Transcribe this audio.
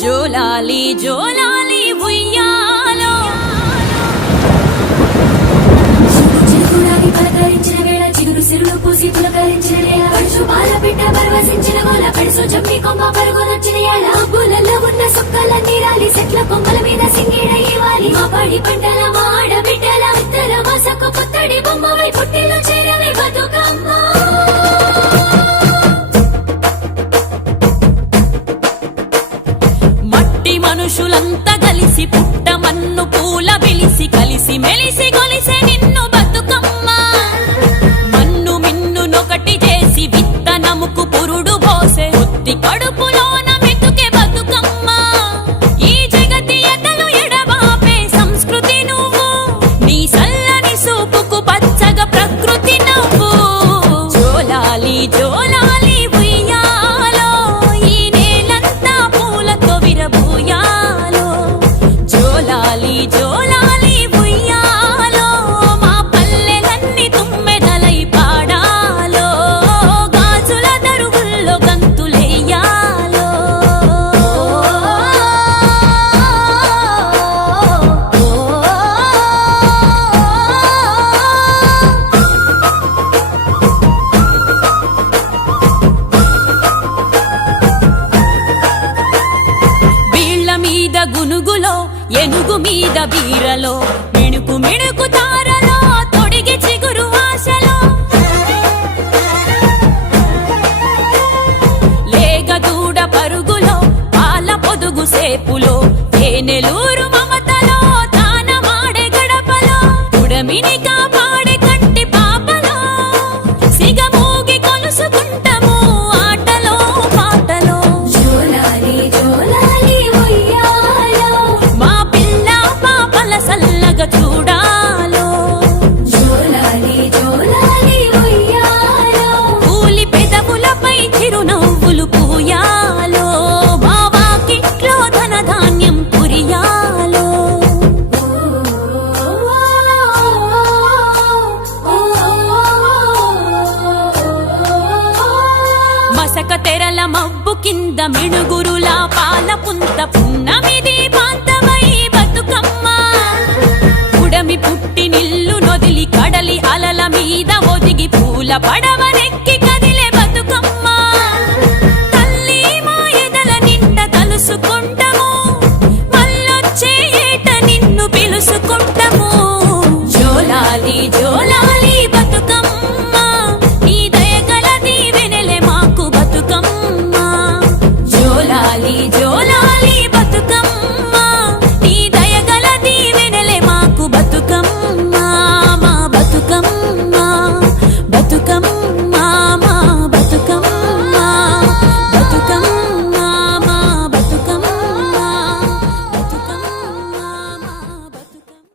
జోలాలి జోలాలి ఉయ్యాలో చిగురాగి పలకరించిన వేళ చిగురు సిరులు పూసి పులకరించిన వేళ పడుచు పాల పిట్ట పరవశించిన గోల పడుసు జమ్మి కొమ్మ పరుగునొచ్చిన ఏళ అబ్బులలో ఉన్న సుక్కలన్నీ రాలి చెట్ల కొమ్మల మీద సింగిడ ఇవ్వాలి మా పడి పంటల మా ఆడబిడ్డల ఉత్తర మాసకు పుత్తడి బొమ్మవై పుట్టిలో చేరవే బతుకమ్మ. మనుషులంతా కలిసి పుట్ట మన్ను పూల పిలిసి కలిసి మెలిసి కొలిసే నిన్ను బతుకమ్మ. మన్ను మిన్ను నొకటి చేసి విత్తనముకు పురుడు పోసే ఒత్తి కడుపులోన మెతుకే బతుకమ్మ. ఈ జగతి ఎతలు ఎడబాపే సంస్కృతి నువ్వు, నీ సల్లని సూపుకు పచ్చగా ప్రకృతి నవ్వు. జోలాలి జోలాలి ఉయ్యాలో ఈ నేలంతా పూలతో విరబూయా. జోలాలి ఉయ్యాలో మా పల్లెలన్నీ తుమ్మెదలై పాడాలో, గాజుల దరువుల్లో గంతులెయ్యాలో. వీళ్ళ మీద గునుగులో ఎనుగు మీద బీరలో మిణుకు మిణుకు తారలో తొడిగి చిగురు ఆశలో, లేగ దూడ పరుగులో పాల పొదుగు సేపులో తేనెలూరు మమతలో తానమాడే గడపలో ఉడమిని కాపాడే కంటి పాపలో సిగమూగి కొలుసుకుంటాము ఆటలో పాటలో. జోలాలి జోలాలి ఉయ్యాలో మా పిల్ల పాపల సల్లగా చూడాలో. జోలాలి జోలాలి ఉయ్యాలో కూలి పెదవులపై చిరునవ్వులు పూయాలో, మా వాకిట్లో ధనధాన్యం కురియాలో. మసక తెరల మబ్బు కింద మిణుగురులా పాల పుంత పున్నమిది పాంతమై బతుకమ్మ. ఉడమి పుట్ట